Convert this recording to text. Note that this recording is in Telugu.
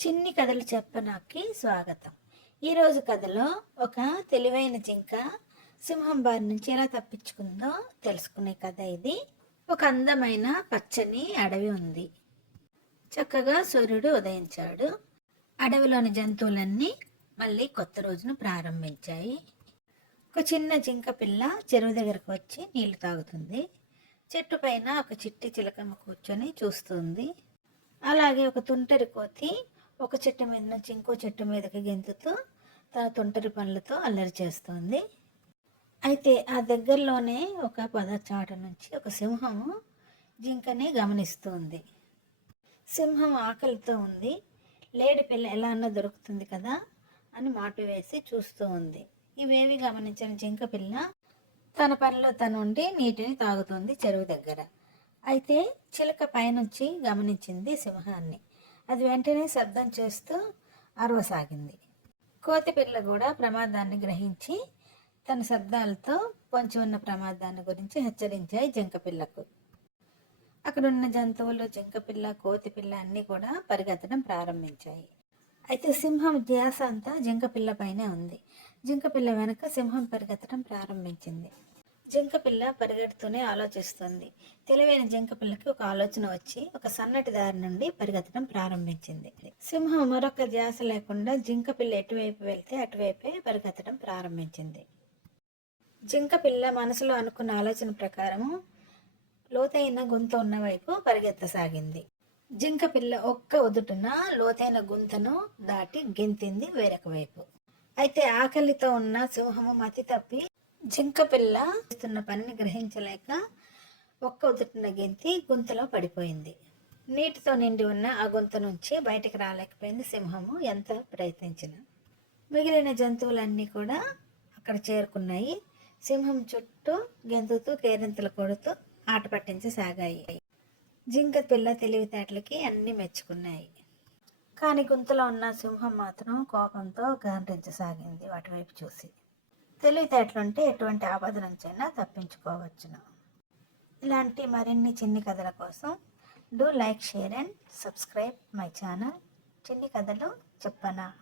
చిన్ని కథలు చెప్పనాకి స్వాగతం. ఈరోజు కథలో ఒక తెలివైన జింక సింహం బారి నుంచి ఎలా తప్పించుకుందో తెలుసుకునే కథ ఇది. ఒక అందమైన పచ్చని అడవి ఉంది. చక్కగా సూర్యుడు ఉదయించాడు. అడవిలోని జంతువులన్నీ మళ్ళీ కొత్త రోజును ప్రారంభించాయి. ఒక చిన్న జింక పిల్ల చెరువు దగ్గరకు వచ్చి నీళ్లు తాగుతుంది. చెట్టు పైన ఒక చిట్టి చిలకమ్మ కూర్చొని చూస్తుంది. అలాగే ఒక తుంటరి కోతి ఒక చెట్టు మీద నుంచి ఇంకో చెట్టు మీదకి గెంతుతూ తన తుంటరి పనులతో అల్లరి చేస్తుంది. అయితే ఆ దగ్గరలోనే ఒక పొదచాటు నుంచి ఒక సింహము జింకని గమనిస్తుంది. సింహం ఆకలితో ఉంది. లేడి పిల్ల ఎలా అన్నా దొరుకుతుంది కదా అని మాటు వేసి చూస్తూ ఉంది. ఇవేవి గమనించిన జింక పిల్ల తన పనిలో తను ఉండి నీటిని తాగుతుంది చెరువు దగ్గర. అయితే చిలక పైనుంచి గమనించింది సింహాన్ని. అది వెంటనే శబ్దం చేస్తూ అరవసాగింది. కోతి పిల్ల కూడా ప్రమాదాన్ని గ్రహించి తన శబ్దాలతో పొంచి ఉన్న ప్రమాదాన్ని గురించి హెచ్చరించాయి జింక పిల్లకు. అక్కడున్న జంతువులు జింకపిల్ల కోతి పిల్ల అన్నీ కూడా పరిగెత్తడం ప్రారంభించాయి. అయితే సింహం ధ్యాస అంతా జింకపిల్ల పైనే ఉంది. జింకపిల్ల వెనక సింహం పరిగెత్తడం ప్రారంభించింది. జింకపిల్ల పరిగెడుతూనే ఆలోచిస్తుంది. తెలివైన జింకపిల్లకి ఒక ఆలోచన వచ్చి ఒక సన్నటి దారి నుండి పరిగెత్తడం ప్రారంభించింది. సింహం మరొక ధ్యాస లేకుండా జింకపిల్ల ఎటువైపు వెళ్తే అటువైపే పరిగెత్తడం ప్రారంభించింది. జింకపిల్ల మనసులో అనుకున్న ఆలోచన ప్రకారము లోతైన గుంత ఉన్న వైపు పరిగెత్తసాగింది. జింకపిల్ల ఒక్క ఉదుటున లోతైన గుంతను దాటి గెంతింది వేరొక వైపు. అయితే ఆకలితో ఉన్న సింహము మతి తప్పి జింకపిల్ల చేస్తున్న పనిని గ్రహించలేక ఒక్క ఉదుటిన గెంతి గుంతలో పడిపోయింది. నీటితో నిండి ఉన్న ఆ గుంత నుంచి బయటకు రాలేకపోయింది సింహము ఎంత ప్రయత్నించినా. మిగిలిన జంతువులన్నీ కూడా అక్కడ చేరుకున్నాయి. సింహం చుట్టూ గెంతుతూ కేరింతలు కొడుతూ ఆట పట్టించసాగాయి. జింక పిల్ల తెలివితేటలకి అన్నీ మెచ్చుకున్నాయి. కానీ గుంతలో ఉన్న సింహం మాత్రం కోపంతో గాండ్రించసాగింది వాటి వైపు చూసి. తెలివితేటలుంటే ఎటువంటి ఆపద నుంచైనా తప్పించుకోవచ్చును. ఇలాంటి మరిన్ని చిన్ని కథల కోసం do like, share and subscribe my channel చిన్ని కథలు చెప్పనా.